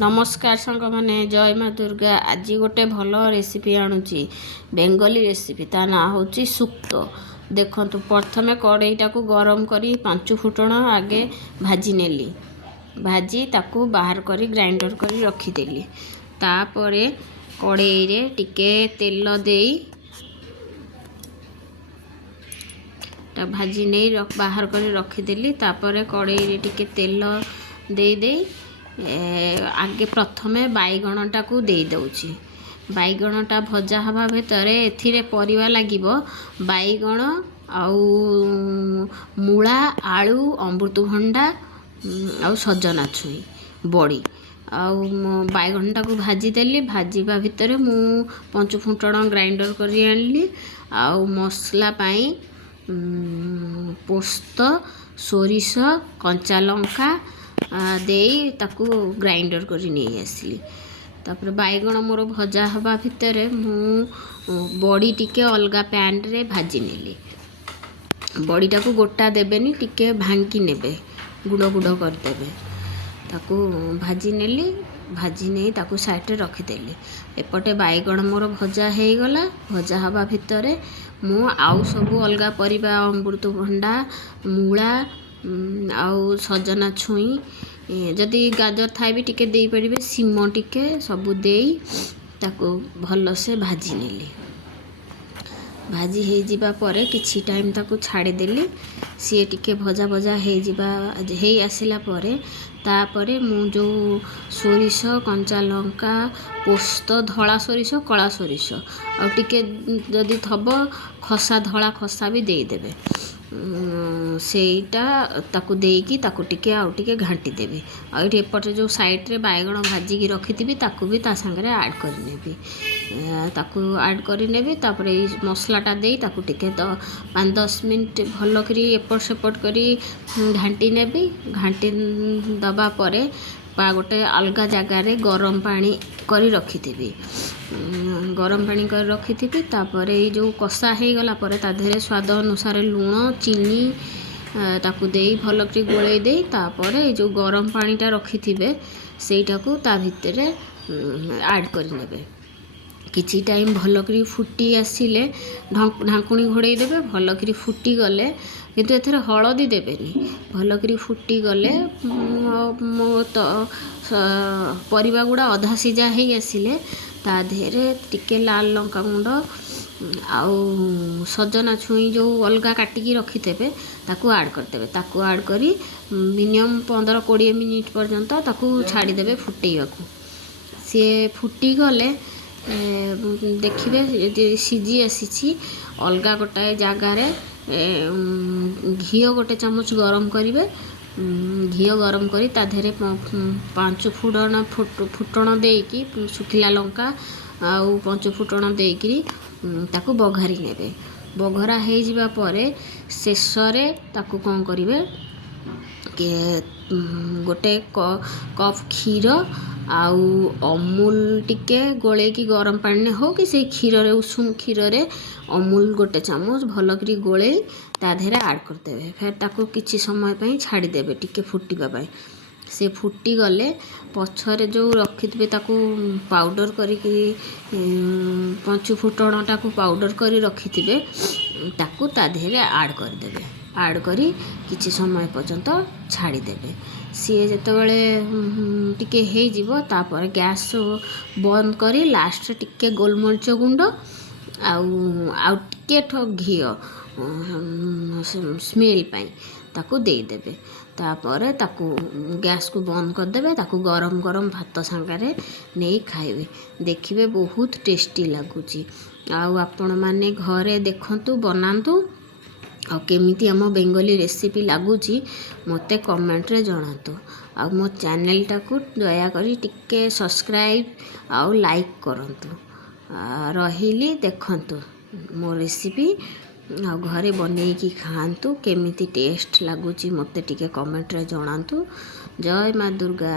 नमस्कार सांग माने जय माँ दुर्गा। आज गोटे भल रेसिपी आणुची बेंगली रेसिपी ता ना होची सुक्तो। देखंतु प्रथमे कड़ईटा को गरम करी 5 फुटण आगे भाजी नेली। भाजी ताकू बाहर करी ग्राइंडर करी रखीदेली। तापरे कड़ई रे टिके तेल देई ता भाजी नहीं बाहर करी रखीदेली। तापरे कड़ई रे टिके तेल दे दे आगे प्रथमे बैगणटा को दे दउची। बैगणटा भजा हवा भीतर एथिरे परिवा लागिबो बैगण आउ मूला आलू अमृतभंडा आउ सजना छुई बड़ी आउ बैगणटा को भाजी देली। भाजीबा भितर मु 5 फुटण ग्राइंडर करी आनली। आउ मसला पाई पोस्त सोरिष कंचा लंका देई ताकू ग्राइंडर करी नहीं आसली। तापर बैगण मोर भजा हवा भितर मु बड़ी टिके अलगा पैन रे भाजी नेली। बड़ीटा को गोटा देबेनी टिके भांगी नेबे गुड़ गुड़ कर देबे। ताकू भाजी नेली। भाजी नहीं ताकू साइड रे रखी देली। एपटे बैगण मोर भजा हे गला। भजा हवा भितर मु आउ सब अलगा परिबा अमृतभंडा मूला आउ सजना छुई जदि गाजर थाए भी टिके दे परिबे सीम टिके सबू देई ताको भल से भाजी नेली। भाजी हे जिबा परे किछि टाइम ताको छाड़ी देली। सी टिके भजा भजा हे जिबा हे आसिला परे तापरे मु जो सोरिष कंचा लंका पोस्त धला सोरिष कला सोरिष आ टिके जदि थबो खसा धला खसा भी दे देबे। सेटा ताकू देकी ताकू टिके आउ टिके घांटी देबे। आ एठी एपटे जो साइड रे बैगण भाजी की रखिथिबी ताकू भी ता संगे ऐड कर नेबी। ताकू ऐड कर नेबी। तापरे मसलाटा देई ताकू टिके 5-10 मिनिट भल करी एपट सेपट करी घांटी नेबी। घांटी दबा परे गोटे अलगा जगार गरम पानी करी रखिथिबी। गरम पानी कर रखिथिबी। तापरे ये जो कषा हे गला परे ता देहरे स्वाद अनुसार लूण चीनी ताकू देई भल करी गोले देई तापरे ये जो गरम पानीटा रखिथिबे सेटा को ता भितरे ऐड कर नेबे। किछि टाइम भल करी फुटी आसिले ढांकुणी घोड़े देबे। भल करी फुटी गले किंतु एथरे हळदी देबेनी। भल करी फुटी गले तो परिबा गुड़ा अधा सिजा हे आसिले ता देहरे टिके लाल लंका गुंड आउ सजना छुई जो अलगा काटिकी रखिथेबे ताकू ऐड करदेबे। ताकू ऐड करी मिनिमम 15-20 मिनिट पर्यंत ताकू छाड़ी देबे फुटेइयाकू। सी फुटी गले देखिए सीझी आसी अलगा गोटाए जगार घी गोटे चामच गरम करेंगे। घी गरम करी ता देहरे 5 फुटण देकी सुखिला लंका आउ 5 फुटण देकी ताकू बघारी नेबे। बघरा हो जिबा परे शेष रे ताकू कौन करिवे के गोटे कप क्षीर आउ अमूल टिके गोले की गरम पानी हो कि से क्षीर रे उषुम क्षीर रे अमूल गोटे चामच भल करी गोले ता देहरे ऐड कर देबे। फिर ताको किछि समय पई छाड़ी देबे टिके फुटीबा पई। से फुटी गले पछरे जो रखिथबे ताकू पाउडर करी 5 फुटणटा को पाउडर करी रखिथबे ताकू ता देहरे ऐड कर देबे। ऐड करी किछि समय पर्यंत छाड़ी देबे। सी जेतेबेले टिके हे जिवो तापर गैस बंद करी लास्ट रे टिके गोलमरिच गुंड आउ टिके घी स्मेल पाई ताकू दे देबे। तापर ताकू गैस को बंद कर देबे। ताकू गरम गरम भात संगारे नहीं खाइबे। देखिबे बहुत टेस्टी लागुची। आउ आपण माने घरे देखंतु बनांतु आ केमिति आम बेंगली रेसिपी लगुच मते कमेंट रे जणातु। आ मो चैनल टाकू दया करी टिके सब्सक्राइब आउ लाइक करंतु। रहिली देखंतु मो रेसिपी आ घरे बनै की खांतु। केमिति टेस्ट लगुच मते टिके कमेंट रे जणातु। जय माँ दुर्गा।